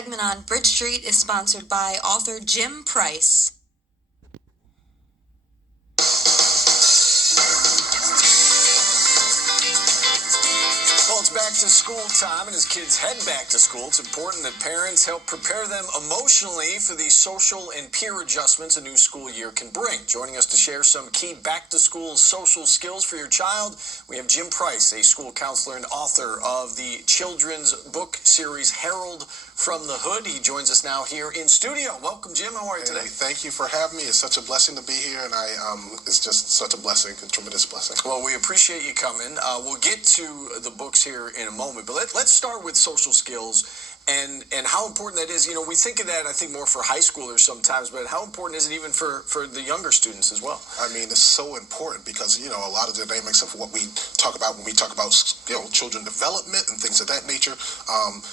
segment on Bridge Street is sponsored by author Jim Price. Well, it's back to school time, and as kids head back to school, it's important that parents help prepare them emotionally for the social and peer adjustments a new school year can bring. Joining us to share some key back-to-school social skills for your child, we have Jim Price, a school counselor and author of the children's book series Herald from the Hood. He joins us now here in studio. Welcome, Jim. How are you today? Thank you for having me. It's such a blessing to be here, and it's just such a blessing, a tremendous blessing. Well, we appreciate you coming. We'll get to the books here in a moment, but let's start with social skills and how important that is. You know, we think of that, I think, more for high schoolers sometimes, but how important is it even for the younger students as well? I mean, it's so important because, you know, a lot of the dynamics of what we talk about when we talk about, you know, children development and things of that nature,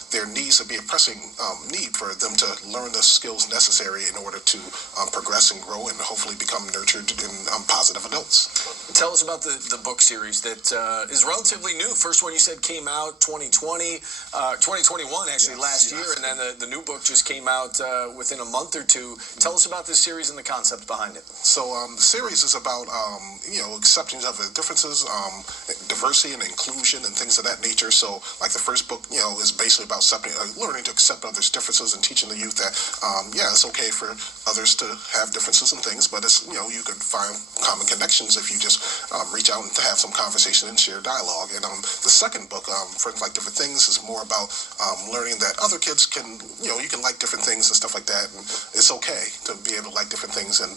there needs to be a pressing need for them to learn the skills necessary in order to progress and grow and hopefully become nurtured and positive adults. Tell us about the book series that is relatively new. First one you said came out 2021 actually. Yes, last year, and then the new book just came out within a month or two. Tell us about this series and the concept behind it. So the series is about, you know, acceptance of the differences, diversity and inclusion and things of that nature. So like the first book, you know, is basically about learning to accept others' differences and teaching the youth that, yeah, it's okay for others to have differences and things, but it's, you know, you could find common connections if you just reach out and to have some conversation and share dialogue. And the second book, Friends Like Different Things, is more about learning that other kids can, you know, you can like different things and stuff like that, and it's okay to be able to like different things and,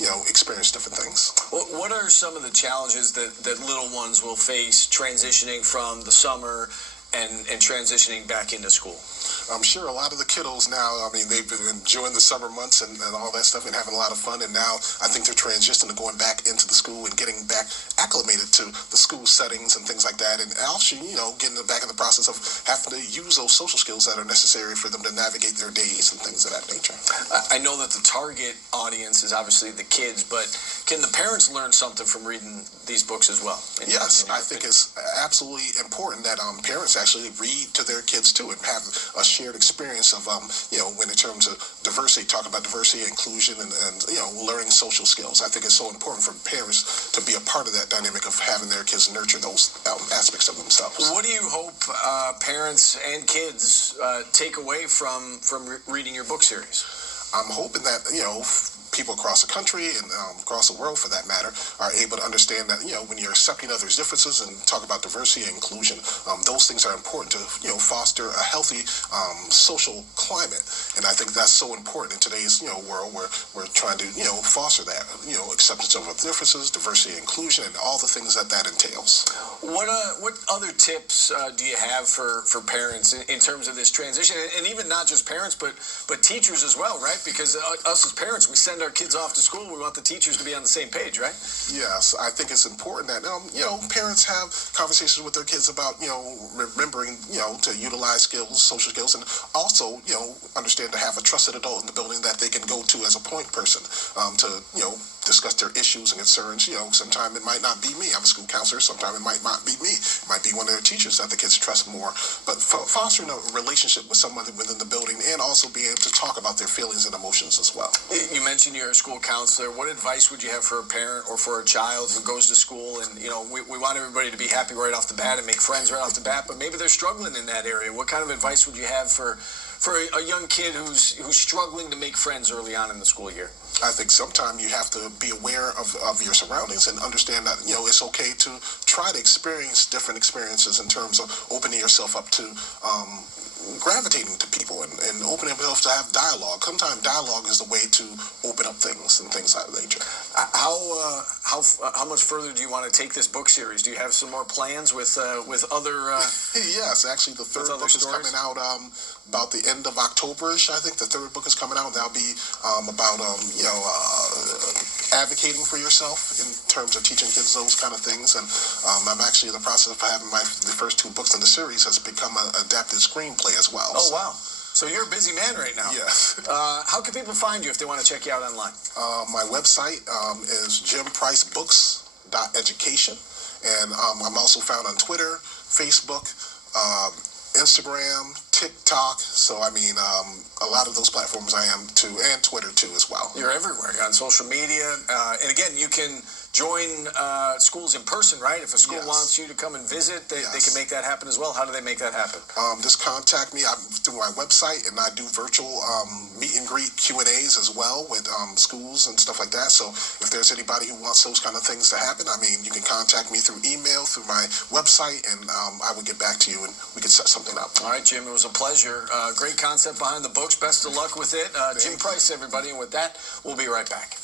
you know, experience different things. What are some of the challenges that little ones will face transitioning from the summer and transitioning back into school? I'm sure a lot of the kiddos now, I mean, they've been enjoying the summer months and all that stuff and having a lot of fun, and now I think they're transitioning to going back into the school and getting back acclimated to the school settings and things like that, and also, you know, getting back in the process of having to use those social skills that are necessary for them to navigate their days and things of that nature. I know that the target audience is obviously the kids, but can the parents learn something from reading these books as well? Yes, I think it's absolutely important that parents actually read to their kids too and have a shared experience of, you know, when in terms of diversity, talk about diversity, inclusion, and you know, learning social skills. I think it's so important for parents to be a part of that dynamic of having their kids nurture those aspects of themselves. What do you hope parents and kids take away from reading your book series? I'm hoping that, you know, people across the country and across the world, for that matter, are able to understand that, you know, when you're accepting others' differences and talk about diversity and inclusion, those things are important to, you know, foster a healthy social climate. And I think that's so important in today's, you know, world where we're trying to, you know, foster that, you know, acceptance of differences, diversity, inclusion, and all the things that entails. What other tips do you have for parents in terms of this transition, and even not just parents, but teachers as well, right? Because us as parents, we send our kids off to school. We want the teachers to be on the same page, right? Yes, I think it's important that, you know, parents have conversations with their kids about, you know, remembering, you know, to utilize skills, social skills, and also, you know, understand to have a trusted adult in the building that they can go to as a point person to, you know, discuss their issues and concerns. You know, sometimes it might not be me. I'm a school counselor. Sometimes it might not be me. It might be one of their teachers that the kids trust more. But fostering a relationship with someone within the building and also being able to talk about their feelings and emotions as well. You mentioned you're a school counselor. What advice would you have for a parent or for a child who goes to school and, you know, we want everybody to be happy right off the bat and make friends right off the bat, but maybe they're struggling in that area? What kind of advice would you have for a young kid who's struggling to make friends early on in the school year? I think sometimes you have to be aware of your surroundings and understand that, you know, it's okay to try to experience different experiences in terms of opening yourself up to gravitating to people and opening yourself to have dialogue. Sometimes dialogue is the way to open up things and things of that nature. How much further do you want to take this book series? Do you have some more plans with other? Yes, actually, the third book is coming out about the end of October-ish. I think the third book is coming out. That'll be about you know, advocating for yourself in terms of teaching kids those kind of things. And I'm actually in the process of having the first two books in the series has become an adapted screenplay as well. Oh, wow. So you're a busy man right now. Yes. How can people find you if they want to check you out online? My website is jimpricebooks.education. And I'm also found on Twitter, Facebook, Instagram, TikTok. So I mean, a lot of those platforms I am too, and Twitter too as well. You're everywhere. You're on social media. And again, you can join schools in person, right? If a school Yes. wants you to come and visit, they Yes. can make that happen as well. How do they make that happen? Just contact me. I'm through my website, and I do virtual meet and greet Q&As as well with schools and stuff like that. So if there's anybody who wants those kind of things to happen, I mean, you can contact me through email, through my website, and I will get back to you, and we can set something up. All right, Jim, it was a pleasure. Great concept behind the books. Best of luck with it. Jim Price, everybody. And with that, we'll be right back.